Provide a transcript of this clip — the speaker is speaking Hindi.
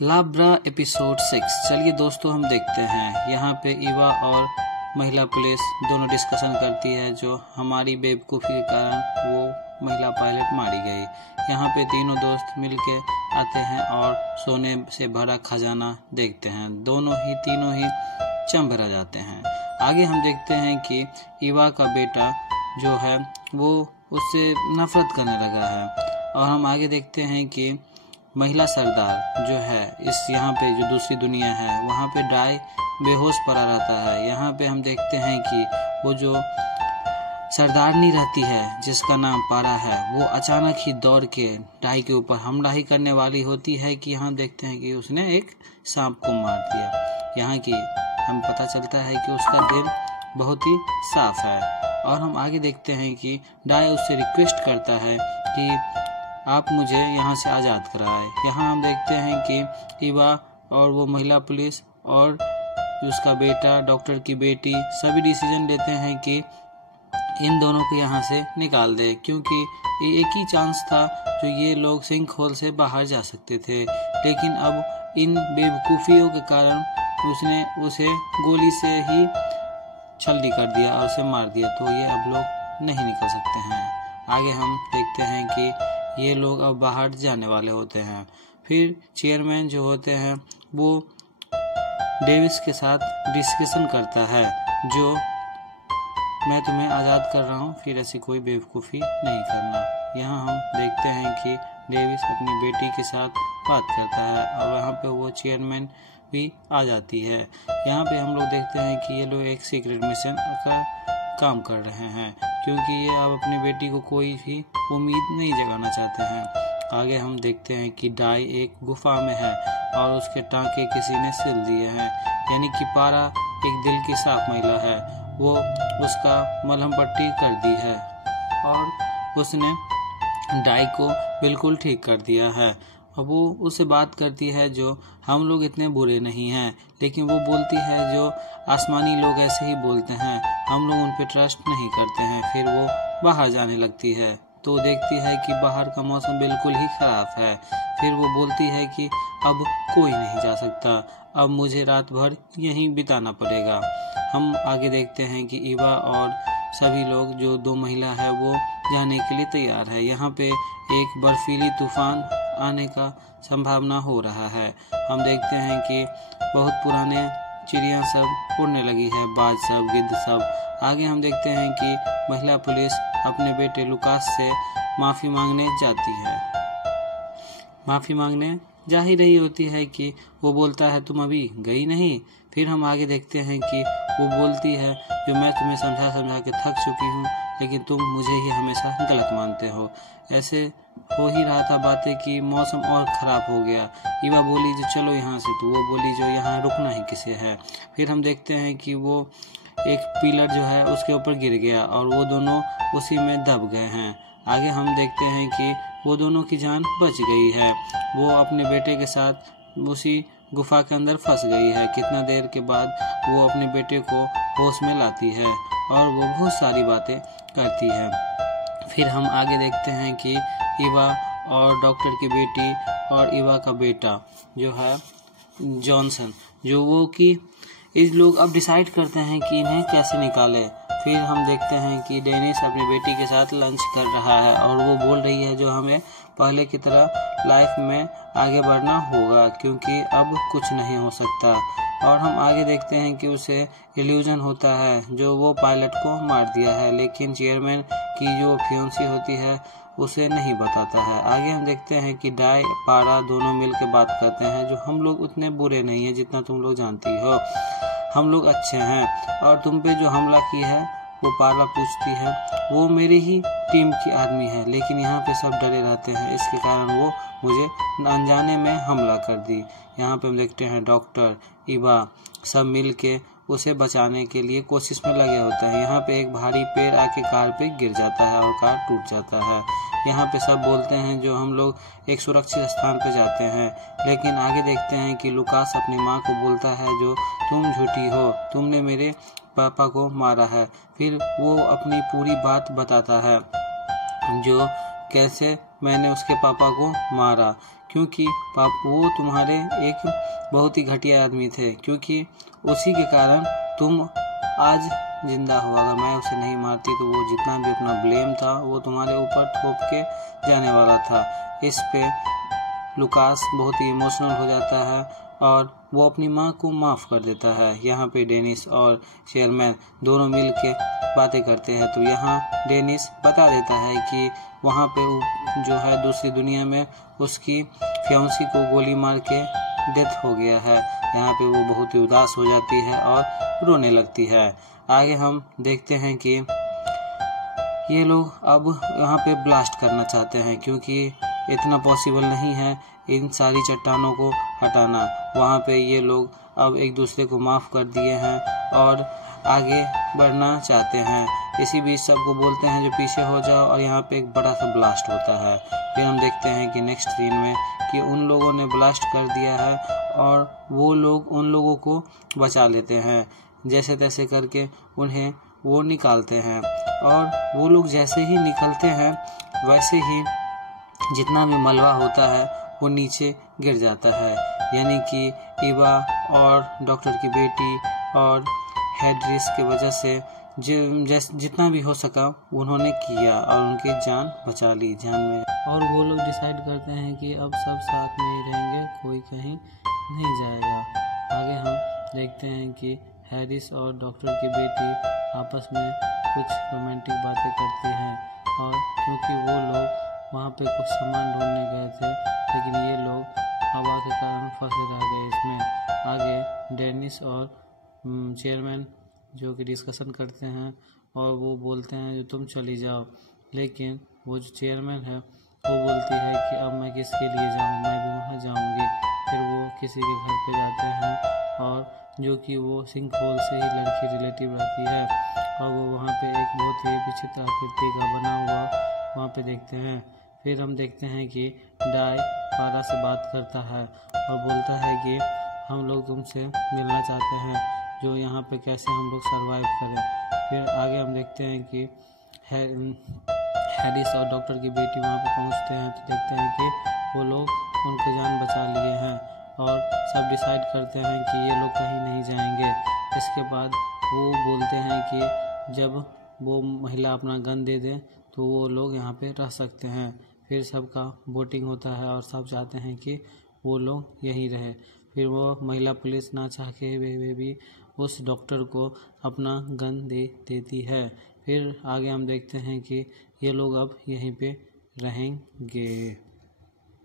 लाब्रा एपिसोड 6। चलिए दोस्तों हम देखते हैं। यहाँ पे ईवा और महिला पुलिस दोनों डिस्कशन करती है जो हमारी बेवकूफ़ी के कारण वो महिला पायलट मारी गई। यहाँ पे तीनों दोस्त मिलके आते हैं और सोने से भरा खजाना देखते हैं। तीनों ही चंभ रह जाते हैं। आगे हम देखते हैं कि ईवा का बेटा जो है वो उससे नफरत करने लगा है। और हम आगे देखते हैं कि महिला सरदार जो है इस यहाँ पे जो दूसरी दुनिया है वहाँ पे डाई बेहोश पड़ा रहता है। यहाँ पे हम देखते हैं कि वो जो सरदारनी रहती है जिसका नाम पारा है वो अचानक ही दौड़ के डाई के ऊपर हमला ही करने वाली होती है कि यहाँ देखते हैं कि उसने एक सांप को मार दिया। यहाँ की हम पता चलता है कि उसका दिल बहुत ही साफ है। और हम आगे देखते हैं कि डाई उससे रिक्वेस्ट करता है कि आप मुझे यहाँ से आज़ाद कराएं। यहाँ हम देखते हैं कि ईवा और वो महिला पुलिस और उसका बेटा, डॉक्टर की बेटी सभी डिसीजन लेते हैं कि इन दोनों को यहाँ से निकाल दे, क्योंकि ये एक ही चांस था जो ये लोग सिंक होल से बाहर जा सकते थे। लेकिन अब इन बेवकूफ़ियों के कारण उसने उसे गोली से ही छल्ली कर दिया और उसे मार दिया, तो ये अब लोग नहीं निकल सकते हैं। आगे हम देखते हैं कि ये लोग अब बाहर जाने वाले होते हैं। फिर चेयरमैन जो होते हैं वो डेविस के साथ डिस्कशन करता है जो मैं तुम्हें आज़ाद कर रहा हूँ, फिर ऐसी कोई बेवकूफ़ी नहीं करना। यहाँ हम देखते हैं कि डेविस अपनी बेटी के साथ बात करता है और वहाँ पे वो चेयरमैन भी आ जाती है। यहाँ पे हम लोग देखते हैं कि ये लोग एक सीक्रेट मिशन का काम कर रहे हैं, क्योंकि ये अब अपनी बेटी को कोई भी उम्मीद नहीं जगाना चाहते हैं। आगे हम देखते हैं कि डाई एक गुफा में है और उसके टांके किसी ने सिल दिए हैं, यानी कि पारा एक दिल की साफ महिला है। वो उसका मलहम पट्टी कर दी है और उसने डाई को बिल्कुल ठीक कर दिया है। अब वो उससे बात करती है जो हम लोग इतने बुरे नहीं हैं, लेकिन वो बोलती है जो आसमानी लोग ऐसे ही बोलते हैं, हम लोग उन पे ट्रस्ट नहीं करते हैं। फिर वो बाहर जाने लगती है तो देखती है कि बाहर का मौसम बिल्कुल ही ख़राब है। फिर वो बोलती है कि अब कोई नहीं जा सकता, अब मुझे रात भर यहीं बिताना पड़ेगा। हम आगे देखते हैं कि ईवा और सभी लोग जो दो महिला है वो जाने के लिए तैयार है। यहाँ पे एक बर्फीली तूफान आने का संभावना हो रहा है। हम देखते हैं कि बहुत पुराने चिड़िया सब उड़ने लगी है, बाज सब, गिद्ध सब। आगे हम देखते हैं कि महिला पुलिस अपने बेटे लुकास से माफ़ी मांगने जाती है। माफ़ी मांगने जा ही रही होती है कि वो बोलता है तुम अभी गई नहीं। फिर हम आगे देखते हैं कि वो बोलती है जो मैं तुम्हें समझा समझा के थक चुकी हूँ, लेकिन तुम मुझे ही हमेशा गलत मानते हो। ऐसे हो ही रहा था बातें कि मौसम और ख़राब हो गया। ईवा बोली जो चलो यहाँ से, तो वो बोली जो यहाँ रुकना ही किसे है। फिर हम देखते हैं कि वो एक पिलर जो है उसके ऊपर गिर गया और वो दोनों उसी में दब गए हैं। आगे हम देखते हैं कि वो दोनों की जान बच गई है। वो अपने बेटे के साथ उसी गुफा के अंदर फंस गई है। कितना देर के बाद वो अपने बेटे को होश में लाती है और वो बहुत सारी बातें करती है। फिर हम आगे देखते हैं कि ईवा और डॉक्टर की बेटी और ईवा का बेटा जो है जॉनसन, जो वो कि इस लोग अब डिसाइड करते हैं कि इन्हें कैसे निकाले। फिर हम देखते हैं कि डेनिस अपनी बेटी के साथ लंच कर रहा है और वो बोल रही है जो हमें पहले की तरह लाइफ में आगे बढ़ना होगा, क्योंकि अब कुछ नहीं हो सकता। और हम आगे देखते हैं कि उसे इल्यूजन होता है जो वो पायलट को मार दिया है, लेकिन चेयरमैन की जो फियांसी होती है उसे नहीं बताता है। आगे हम देखते हैं कि डाई पारा दोनों मिल के बात करते हैं जो हम लोग उतने बुरे नहीं हैं जितना तुम लोग जानती हो, हम लोग अच्छे हैं। और तुम पे जो हमला की है वो पारा पूछती है वो मेरी ही टीम की आदमी है, लेकिन यहाँ पे सब डरे रहते हैं, इसके कारण वो मुझे अनजाने में हमला कर दी। यहाँ पे हम देखते हैं डॉक्टर, ईवा सब मिल के उसे बचाने के लिए कोशिश में लगे होते हैं। यहाँ पे एक भारी पेड़ आके कार पे गिर जाता है और कार टूट जाता है। यहाँ पे सब बोलते हैं जो हम लोग एक सुरक्षित स्थान पे जाते हैं, लेकिन आगे देखते हैं कि लुकास अपनी माँ को बोलता है जो तुम झूठी हो, तुमने मेरे पापा को मारा है। फिर वो अपनी पूरी बात बताता है जो कैसे मैंने उसके पापा को मारा, क्योंकि वो तुम्हारे एक बहुत ही घटिया आदमी थे, क्योंकि उसी के कारण तुम आज जिंदा हो। अगर मैं उसे नहीं मारती तो वो जितना भी अपना ब्लेम था वो तुम्हारे ऊपर थोप के जाने वाला था। इस पे लुकास बहुत ही इमोशनल हो जाता है और वो अपनी माँ को माफ़ कर देता है। यहाँ पे डेनिस और चेयरमैन दोनों मिल के बातें करते हैं, तो यहाँ डेनिस बता देता है कि वहाँ पे जो है दूसरी दुनिया में उसकी फियांसी को गोली मार के डेथ हो गया है। यहाँ पे वो बहुत ही उदास हो जाती है और रोने लगती है। आगे हम देखते हैं कि ये लोग अब यहाँ पे ब्लास्ट करना चाहते हैं, क्योंकि इतना पॉसिबल नहीं है इन सारी चट्टानों को हटाना। वहाँ पे ये लोग अब एक दूसरे को माफ़ कर दिए हैं और आगे बढ़ना चाहते हैं। इसी बीच सबको बोलते हैं जो पीछे हो जाओ, और यहाँ पे एक बड़ा सा ब्लास्ट होता है। फिर हम देखते हैं कि नेक्स्ट सीन में कि उन लोगों ने ब्लास्ट कर दिया है और वो लोग उन लोगों को बचा लेते हैं। जैसे तैसे करके उन्हें वो निकालते हैं, और वो लोग जैसे ही निकलते हैं वैसे ही जितना भी मलबा होता है वो नीचे गिर जाता है। यानी कि ईवा और डॉक्टर की बेटी और हैड्रिस की वजह से जितना भी हो सका उन्होंने किया और उनकी जान बचा ली जान में। और वो लोग डिसाइड करते हैं कि अब सब साथ में ही रहेंगे, कोई कहीं नहीं जाएगा। आगे हम देखते हैं कि हैरिस और डॉक्टर की बेटी आपस में कुछ रोमांटिक बातें करती हैं, और क्योंकि वो लोग वहाँ पे कुछ सामान ढूंढने गए थे, लेकिन ये लोग हवा के कारण फंसे रह गए इसमें। आगे डेनिस और चेयरमैन जो कि डिस्कशन करते हैं और वो बोलते हैं जो तुम चली जाओ, लेकिन वो जो चेयरमैन है वो बोलती है कि अब मैं किसके लिए जाऊँ, मैं भी वहाँ जाऊँगी। फिर वो किसी के घर पे जाते हैं, और जो कि वो सिंक होल से ही लड़की रिलेटिव रहती है, और वो वहाँ पे एक बहुत ही विचित्र आकृति का बना हुआ वहाँ पे देखते हैं। फिर हम देखते हैं कि डाई पारा से बात करता है और बोलता है कि हम लोग तुमसे मिलना चाहते हैं, जो यहाँ पे कैसे हम लोग सरवाइव करें। फिर आगे हम देखते हैं कि हैरिस और डॉक्टर की बेटी वहाँ पे पहुँचते हैं, तो देखते हैं कि वो लोग उनकी जान बचा लिए हैं, और सब डिसाइड करते हैं कि ये लोग कहीं नहीं जाएंगे। इसके बाद वो बोलते हैं कि जब वो महिला अपना गन दे दे तो वो लोग यहाँ पे रह सकते हैं। फिर सबका वोटिंग होता है और सब चाहते हैं कि वो लोग यहीं रहे। फिर वो महिला पुलिस ना चाह के वे भी उस डॉक्टर को अपना गन दे देती है। फिर आगे हम देखते हैं कि ये लोग अब यहीं पे रहेंगे।